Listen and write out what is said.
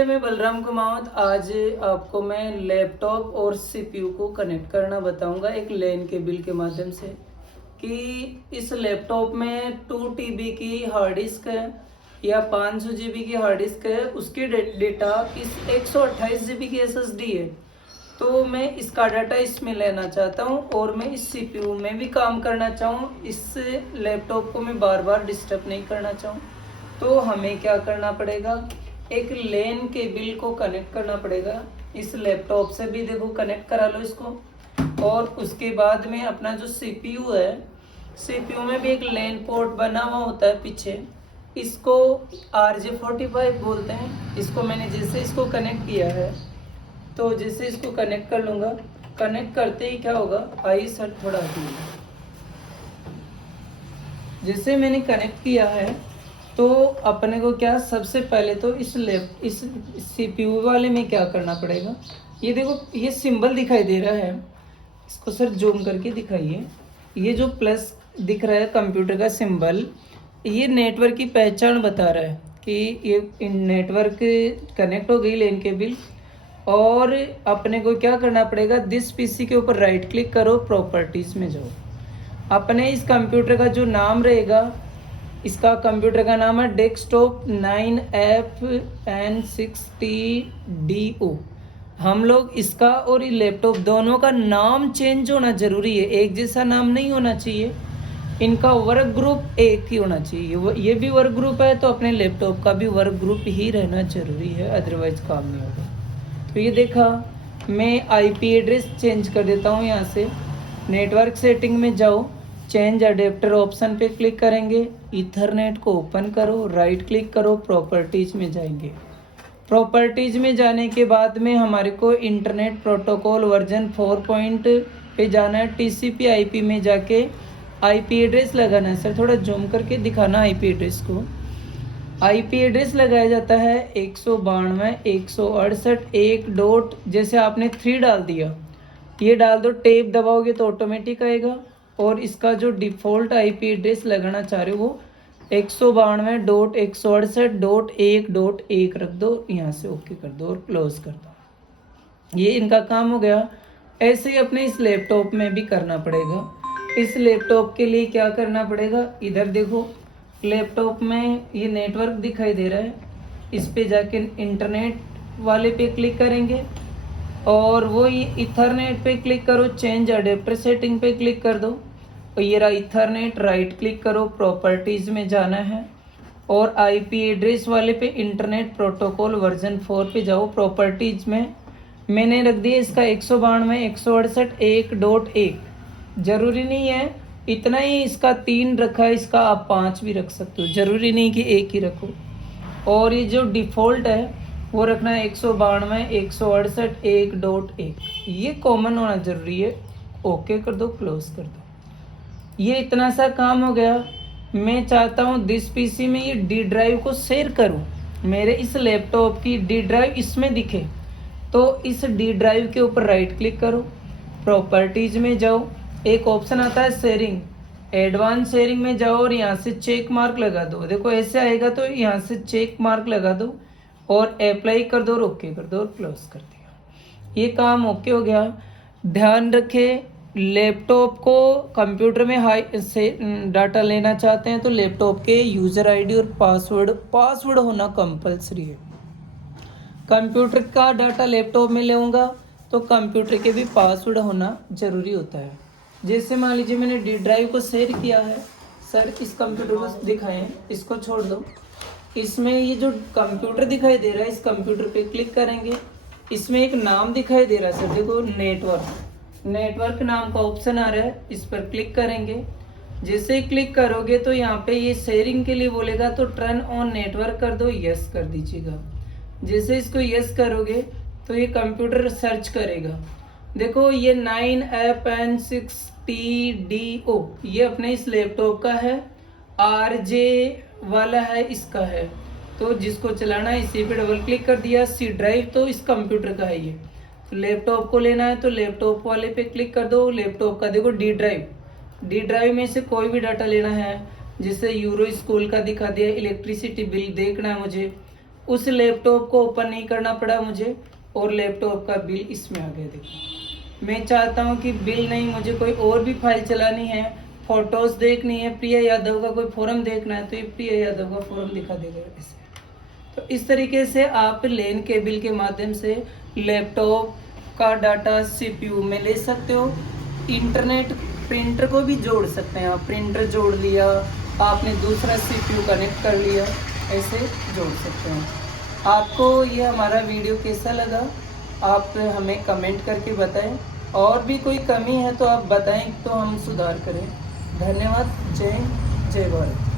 नमस्ते, मैं बलराम कुमावत। आज आपको मैं लैपटॉप और सीपीयू को कनेक्ट करना बताऊंगा एक लैन केबल के माध्यम से। कि इस लैपटॉप में 2 टीबी की हार्ड डिस्क है या 500 जीबी की हार्ड डिस्क है, उसकी डेटा इस 128 जीबी की एसएसडी है। तो मैं इसका डाटा इसमें लेना चाहता हूँ और मैं इस सीपीयू में भी काम करना चाहूँ। इस लैपटॉप को मैं बार बार डिस्टर्ब नहीं करना चाहूँ। तो हमें क्या करना पड़ेगा, एक लैन केबल को कनेक्ट करना पड़ेगा। इस लैपटॉप से भी देखो कनेक्ट करा लो इसको। और उसके बाद में अपना जो सीपीयू है, सीपीयू में भी एक लैन पोर्ट बना हुआ होता है पीछे, इसको RJ45 बोलते हैं। इसको मैंने जैसे इसको कनेक्ट किया है, तो जैसे इसको कनेक्ट कर लूँगा, कनेक्ट करते ही क्या होगा, आई सर थोड़ा दूर, जैसे मैंने कनेक्ट किया है तो अपने को क्या, सबसे पहले तो इस सीपीयू वाले में क्या करना पड़ेगा। ये देखो, ये सिंबल दिखाई दे रहा है, इसको सर जूम करके दिखाइए। ये जो प्लस दिख रहा है कंप्यूटर का सिंबल, ये नेटवर्क की पहचान बता रहा है कि ये नेटवर्क कनेक्ट हो गई लैन केबल। और अपने को क्या करना पड़ेगा, दिस पीसी के ऊपर राइट क्लिक करो, प्रॉपर्टीज में जाओ। अपने इस कंप्यूटर का जो नाम रहेगा, इसका कंप्यूटर का नाम है डेस्कटॉप 9FN60DO। हम लोग इसका और ये लैपटॉप दोनों का नाम चेंज होना जरूरी है, एक जैसा नाम नहीं होना चाहिए। इनका वर्क ग्रुप एक ही होना चाहिए। ये भी वर्क ग्रुप है तो अपने लैपटॉप का भी वर्क ग्रुप ही रहना जरूरी है, अदरवाइज काम नहीं होगा। तो ये देखा, मैं आईपी एड्रेस चेंज कर देता हूँ। यहाँ से नेटवर्क सेटिंग में जाओ, चेंज अडेप्टर ऑप्शन पे क्लिक करेंगे, ईथरनेट को ओपन करो, राइट क्लिक करो, प्रॉपर्टीज में जाएंगे। प्रॉपर्टीज में जाने के बाद में हमारे को इंटरनेट प्रोटोकॉल वर्जन 4 पे जाना है। टीसीपी आईपी में जाके आईपी एड्रेस लगाना है। सर थोड़ा जूम करके दिखाना आईपी एड्रेस को। आईपी एड्रेस लगाया जाता है 192.168.1. जैसे आपने 3 डाल दिया, ये डाल दो, टेप दबाओगे तो ऑटोमेटिक आएगा। और इसका जो डिफ़ॉल्ट आईपी एड्रेस लगाना चाह रहे हो वो 192.168.1.1 रख दो। यहाँ से ओके कर दो और क्लोज कर दो। ये इनका काम हो गया। ऐसे ही अपने इस लैपटॉप में भी करना पड़ेगा। इस लैपटॉप के लिए क्या करना पड़ेगा, इधर देखो, लैपटॉप में ये नेटवर्क दिखाई दे रहा है, इस पे जाके इंटरनेट वाले पे क्लिक करेंगे और वो ये इथरनेट पे क्लिक करो, चेंज अडेप्टर सेटिंग पे क्लिक कर दो। और ये रहा इथरनेट, राइट क्लिक करो, प्रॉपर्टीज में जाना है और आईपी एड्रेस वाले पे इंटरनेट प्रोटोकॉल वर्जन 4 पे जाओ। प्रॉपर्टीज में मैंने रख दिया इसका 192.168.1. जरूरी नहीं है इतना ही, इसका 3 रखा है, इसका आप 5 भी रख सकते हो, जरूरी नहीं कि एक ही रखो। और ये जो डिफ़ॉल्ट है वो रखना है 192.168.1.1. ये कॉमन होना जरूरी है। ओके कर दो, क्लोज कर दो। ये इतना सा काम हो गया। मैं चाहता हूँ दिस पीसी में ये डी ड्राइव को शेयर करूँ, मेरे इस लैपटॉप की डी ड्राइव इसमें दिखे। तो इस डी ड्राइव के ऊपर राइट क्लिक करो, प्रॉपर्टीज में जाओ, एक ऑप्शन आता है शेयरिंग, एडवांस शेयरिंग में जाओ और यहाँ से चेक मार्क लगा दो। देखो ऐसे आएगा तो यहाँ से चेक मार्क लगा दो और अप्लाई कर दो और ओके कर दो और क्लोज कर दिया। ये काम ओके हो गया। ध्यान रखें, लैपटॉप को कंप्यूटर में हाई से डाटा लेना चाहते हैं तो लैपटॉप के यूज़र आईडी और पासवर्ड होना कंपलसरी है। कंप्यूटर का डाटा लैपटॉप में लेऊंगा तो कंप्यूटर के भी पासवर्ड होना ज़रूरी होता है। जैसे मान लीजिए मैंने डी ड्राइव को शेयर किया है, सर इस कंप्यूटर को दिखाएं, इसको छोड़ दो। इसमें ये जो कंप्यूटर दिखाई दे रहा है, इस कंप्यूटर पे क्लिक करेंगे, इसमें एक नाम दिखाई दे रहा है सर, देखो नेटवर्क नाम का ऑप्शन आ रहा है, इस पर क्लिक करेंगे। जैसे ही क्लिक करोगे तो यहाँ पे ये शेयरिंग के लिए बोलेगा तो टर्न ऑन नेटवर्क कर दो, यस कर दीजिएगा। जैसे इसको यस करोगे तो ये कंप्यूटर सर्च करेगा। देखो ये 9FN60DO ये अपने इस लैपटॉप का है, RJ वाला है इसका है। तो जिसको चलाना है इसी पे डबल क्लिक कर दिया। सी ड्राइव तो इस कंप्यूटर का है। ये तो लैपटॉप को लेना है तो लैपटॉप वाले पे क्लिक कर दो। लैपटॉप का देखो डी ड्राइव में से कोई भी डाटा लेना है, जैसे यूरो स्कूल का दिखा दिया, इलेक्ट्रिसिटी बिल देखना है मुझे, उस लैपटॉप को ओपन नहीं करना पड़ा मुझे, और लैपटॉप का बिल इसमें आ गया। देखो, मैं चाहता हूँ कि बिल नहीं, मुझे कोई और भी फाइल चलानी है, फोटोज देखनी है, प्रिया यादव का कोई फोरम देखना है, तो ये प्रिया यादव का फोरम दिखा देगा इसे। तो इस तरीके से आप लैन केबल के माध्यम से लैपटॉप का डाटा सीपीयू में ले सकते हो। इंटरनेट प्रिंटर को भी जोड़ सकते हैं आप, प्रिंटर जोड़ लिया आपने, दूसरा सीपीयू कनेक्ट कर लिया, ऐसे जोड़ सकते हैं। आपको ये हमारा वीडियो कैसा लगा आप हमें कमेंट करके बताएं, और भी कोई कमी है तो आप बताएं तो हम सुधार करें। धन्यवाद। जय हिंद, जय भारत।